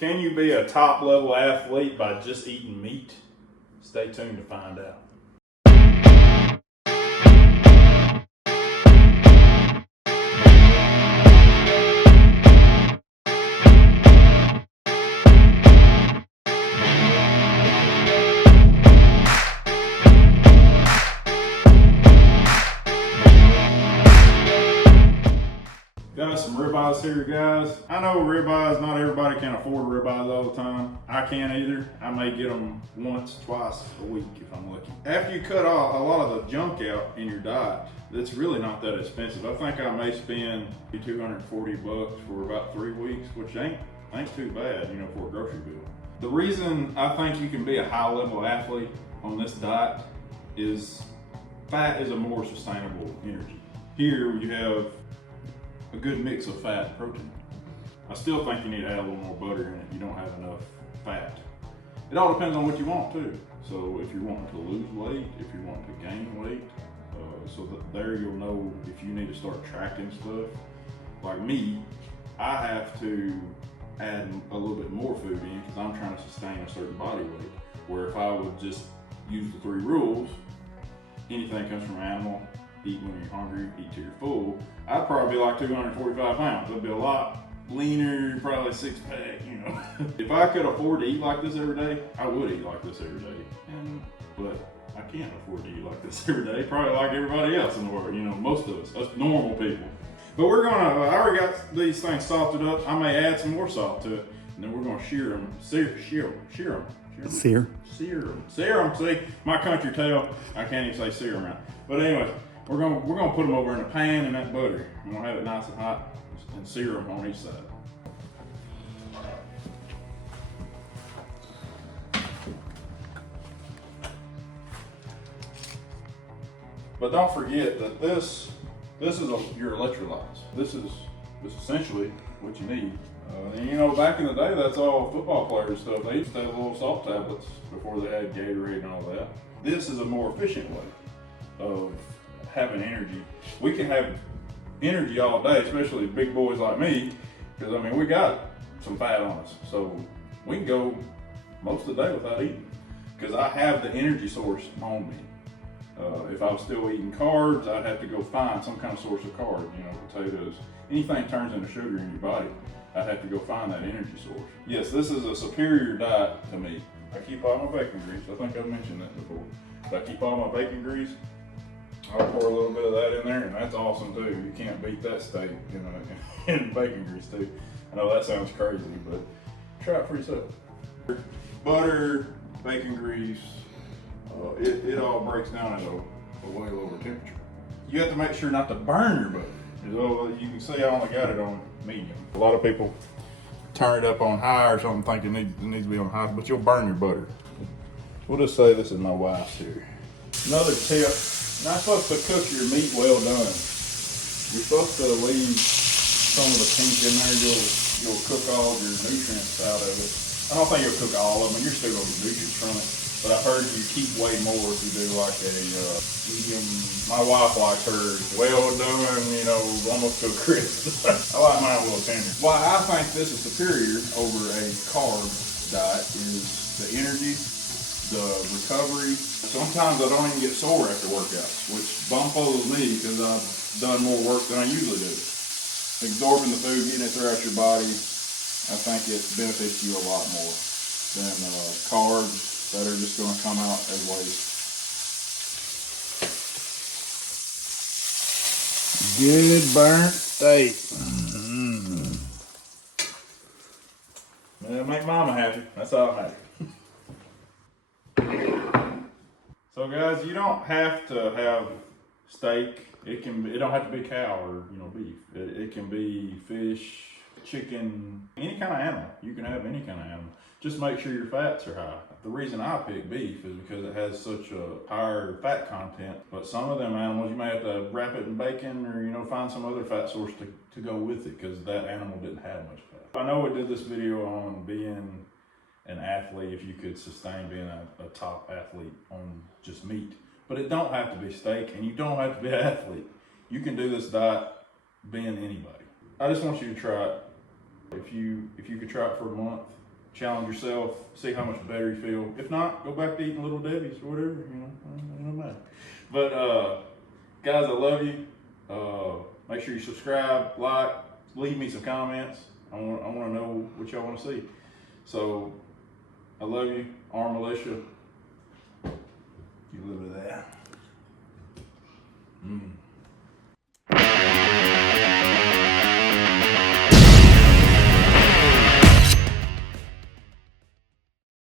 Can you be a top level athlete by just eating meat? Stay tuned to find out. Got some ribeyes here, guys. I know ribeyes, not everybody can afford ribeyes all the time. I can't either. I may get them once, twice a week if I'm lucky. After you cut off a lot of the junk out in your diet, it's really not that expensive. I think I may spend $240 for about 3 weeks, which ain't too bad, you know, for a grocery bill. The reason I think you can be a high level athlete on this diet is fat is a more sustainable energy. Here you have a good mix of fat and protein. I still think you need to add a little more butter in it. You don't have enough fat. It all depends on what you want too. So if you're wanting to lose weight, if you're wanting to gain weight, so that there you'll know if you need to start tracking stuff. Like me, I have to add a little bit more food in because I'm trying to sustain a certain body weight. Where if I would just use the 3 rules, anything comes from animal, eat when you're hungry, eat till you're full, I'd probably be like 245 pounds. I'd be a lot leaner, probably 6-pack, you know. If I could afford to eat like this every day, I would eat like this every day. But I can't afford to eat like this every day, probably like everybody else in the world, you know, most of us normal people. But we're gonna, I already got these things salted up. I may add some more salt to it, and then we're gonna sear them. Sear them. See, my country tale, I can't even say sear them right. But anyway, we're gonna put them over in a pan in that butter. I'm gonna have it nice and hot and sear them on each side. But don't forget that this is your electrolytes. This is essentially what you need. And you know, back in the day, that's all football players and stuff. They used to have little salt tablets before they had Gatorade and all that. This is a more efficient way of having energy. We can have energy all day, especially big boys like me, because I mean, we got some fat on us. So we can go most of the day without eating because I have the energy source on me. If I was still eating carbs, I'd have to go find some kind of source of carbs, you know, potatoes. Anything turns into sugar in your body, I'd have to go find that energy source. Yes, this is a superior diet to me. I keep all my bacon grease. I think I've mentioned that before. But I keep all my bacon grease. I'll pour a little bit of that in there, and that's awesome too. You can't beat that steak, you know, in bacon grease too. I know that sounds crazy, but try it for yourself. Butter, bacon grease, it all breaks down at a way lower temperature. You have to make sure not to burn your butter. You can see I only got it on medium. A lot of people turn it up on high or something thinking it needs to be on high, but you'll burn your butter. We'll just say this is my wife's here. Another tip, you're not supposed to cook your meat well done. You're supposed to leave some of the pink in there. You'll cook all your nutrients out of it. I don't think you'll cook all of them. You're still going to get nutrients from it. But I've heard you keep way more if you do like a medium. My wife likes hers well done, you know, almost to a crisp. I like mine a little tender. Why I think this is superior over a carb diet is the energy, the recovery. Sometimes I don't even get sore after workouts, which bumfuzzles me because I've done more work than I usually do. Absorbing the food, getting it throughout your body, I think it benefits you a lot more than carbs that are just going to come out as waste. Good burnt steak. It'll make mama happy. That's all that matters. So guys, you don't have to have steak. It don't have to be cow or beef. It can be fish, chicken, any kind of animal. You can have any kind of animal. Just make sure your fats are high. The reason I pick beef is because it has such a higher fat content, but some of them animals, you may have to wrap it in bacon or, find some other fat source to go with it because that animal didn't have much fat. I know we did this video on being an athlete, if you could sustain being a top athlete on just meat, but it don't have to be steak and you don't have to be an athlete. You can do this diet being anybody. I just want you to try it. If you could try it for a month, challenge yourself, see how much better you feel. If not, go back to eating Little Debbie's or whatever, you know, it don't matter. But guys, I love you. Make sure you subscribe, like, leave me some comments. I want to know what y'all want to see. So, I love you, Arm Militia. Get a little bit of that.